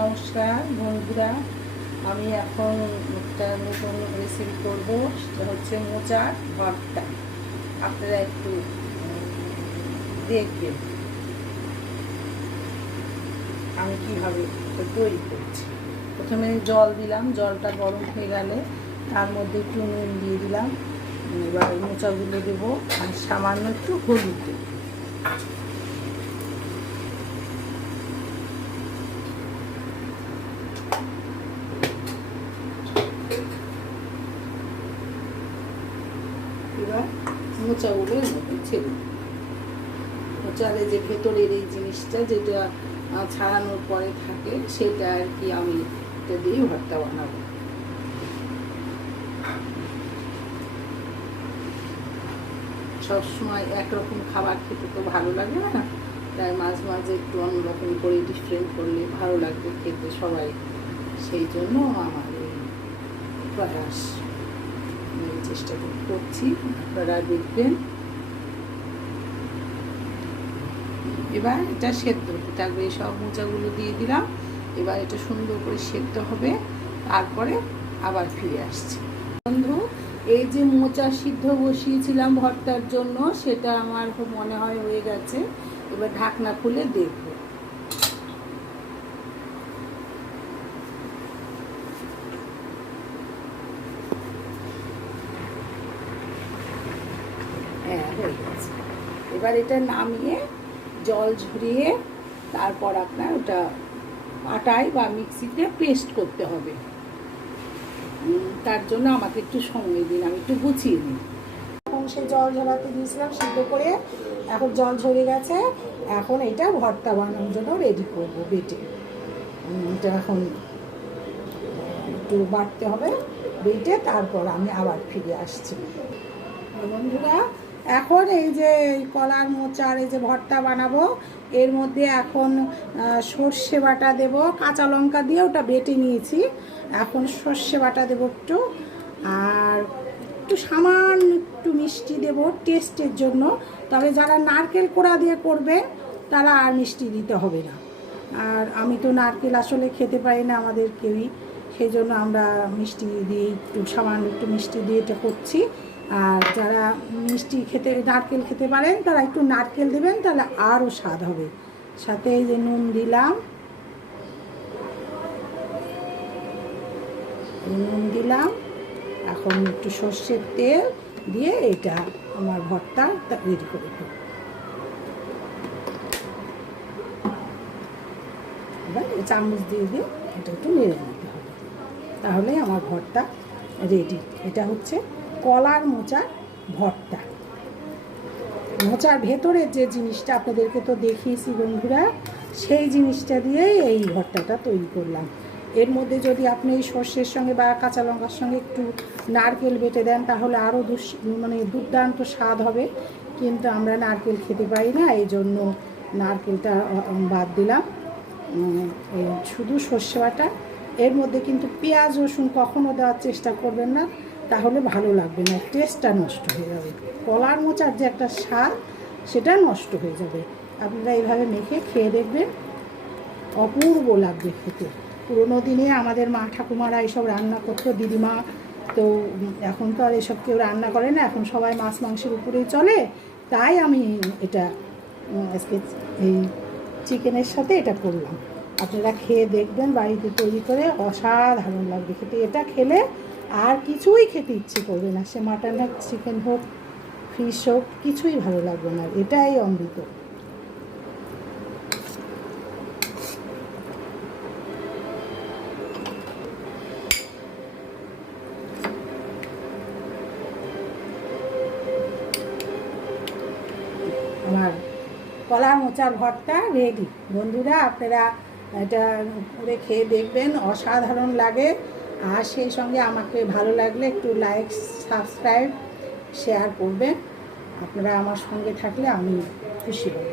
নমস্কার বন্ধুরা, আমি এখন একটা নতুন রেসিপি করব। সেটা হচ্ছে মোচার ভর্তা। আপনারা একটু দেখবেন আমি কীভাবে তৈরি করছি। প্রথমে জল দিলাম, জলটা গরম হয়ে গেলে তার মধ্যে একটু নুন দিয়ে দিলাম। এবার মোচাগুলো দেবো আর সামান্য একটু হলুদ দেবো। এবার মোচাগুলো এর মধ্যে ছেড়ে দিই। মোচার যে ভেতরের এই জিনিসটা যেটা ছাড়ানোর পরে থাকে সেটা আর কি আমি এটা দিয়ে ভর্তা বানাবো। সবসময় একরকম খাবার খেতে তো ভালো লাগে না, তাই মাঝে মাঝে একটু অন্যরকম করে ডিফারেন্ট করলে ভালো লাগবে খেতে সবাই। সেই জন্য আমার এই প্রয়াস, চেষ্টা করছি, আপনারা দেখবেন। এবার এটা সেদ্ধ হতে থাকবে। এই সব মোচাগুলো দিয়ে দিলাম। এবার এটা সুন্দর করে সেদ্ধ হবে, তারপরে আবার ফিরে আসছি। বন্ধু, এই যে মোচা সিদ্ধ বসিয়েছিলাম ভর্তার জন্য, সেটা আমার খুব মনে হয় হয়ে গেছে। এবার ঢাকনা খুলে দেখব। হ্যাঁ, হয়ে গেছে। এবার এটা নামিয়ে জল ঝরিয়ে তারপর আপনার ওটা আটায় বা মিক্সিতে পেস্ট করতে হবে। তার জন্য আমাকে একটু সময় দিন, আমি একটু গুছিয়ে নিই। এখন সেই জল ঝরাতে দিয়েছিলাম সিদ্ধ করে, এখন জল ঝরে গেছে। এখন এটা ভর্তা বানানোর জন্য রেডি করবো বেটে। এটা এখন একটু বাটতে হবে, বেটে তারপর আমি আবার ফিরে আসছি। বন্ধুরা, এখন এই যে কলার মোচার এই যে ভর্তা বানাবো, এর মধ্যে এখন সর্ষে বাটা দেব। কাঁচা লঙ্কা দিয়ে ওটা বেটে নিয়েছি। এখন সর্ষে বাটা দেব একটু, আর একটু সামান্য একটু মিষ্টি দেব টেস্টের জন্য। তবে যারা নারকেল কোড়া দিয়ে করবে তারা আর মিষ্টি দিতে হবে না। আর আমি তো নারকেল আসলে খেতে পারি না আমাদের কেউই, সেই জন্য আমরা মিষ্টি দিয়ে একটু সামান্য একটু মিষ্টি দিয়ে এটা করছি। আর যারা মিষ্টি খেতে নারকেল খেতে পারেন তারা একটু নারকেল দেবেন, তাহলে আরও স্বাদ হবে। সাথে এই যে নুন দিলাম, এখন একটু সর্ষের তেল দিয়ে এটা আমার ভর্তা রেডি করে দেব। এবার চামচ দিয়ে এটা একটু নেড়ে নিতে হবে, তাহলে আমার ভর্তা রেডি। এটা হচ্ছে কলার মোচার ভর্তা। মোচার ভেতরের যে জিনিসটা আপনাদেরকে তো দেখিয়েছি বন্ধুরা, সেই জিনিসটা দিয়েই এই ভর্তাটা তৈরি করলাম। এর মধ্যে যদি আপনি এই সর্ষের সঙ্গে বা কাঁচা লঙ্কার সঙ্গে একটু নারকেল বেটে দেন তাহলে আরও দুর্দান্ত স্বাদ হবে। কিন্তু আমরা নারকেল খেতে পারি না, এই জন্য নারকেলটা বাদ দিলাম। শুধু সর্ষে বাটা। এর মধ্যে কিন্তু পেঁয়াজ রসুন কখনও দেওয়ার চেষ্টা করবেন না, তাহলে ভালো লাগবে না, টেস্টটা নষ্ট হয়ে যাবে। কলার মোচার যে একটা স্বাদ সেটা নষ্ট হয়ে যাবে। আপনারা এইভাবে মেখে খেয়ে দেখবেন, অপূর্ব লাগবে খেতে। পুরোনো দিনে আমাদের মা ঠাকুমারা এইসব রান্না করতো, দিদিমা। তো এখন তো আর এসব কেউ রান্না করে না, এখন সবাই মাছ মাংসের উপরেই চলে। তাই আমি এটা আজকে এই চিকেনের সাথে এটা করলাম। আপনারা খেয়ে দেখবেন বাড়িতে তৈরি করে, অসাধারণ লাগবে খেতে। এটা খেলে আর কিছুই খেতে ইচ্ছে করবে না, সে মাটন হোক, চিকেন হোক, ফিশ হোক, কিছুই ভালো লাগবে না। এটাই অমৃত। আমার কলার মোচার ভর্তা রেডি। বন্ধুরা, আপনারা এটা করে খেয়ে দেখবেন, অসাধারণ লাগে। আর সেই সঙ্গে আমাকে ভালো লাগলে একটু লাইক, সাবস্ক্রাইব, শেয়ার করবেন। আপনারা আমার সঙ্গে থাকলে আমি খুশি হব।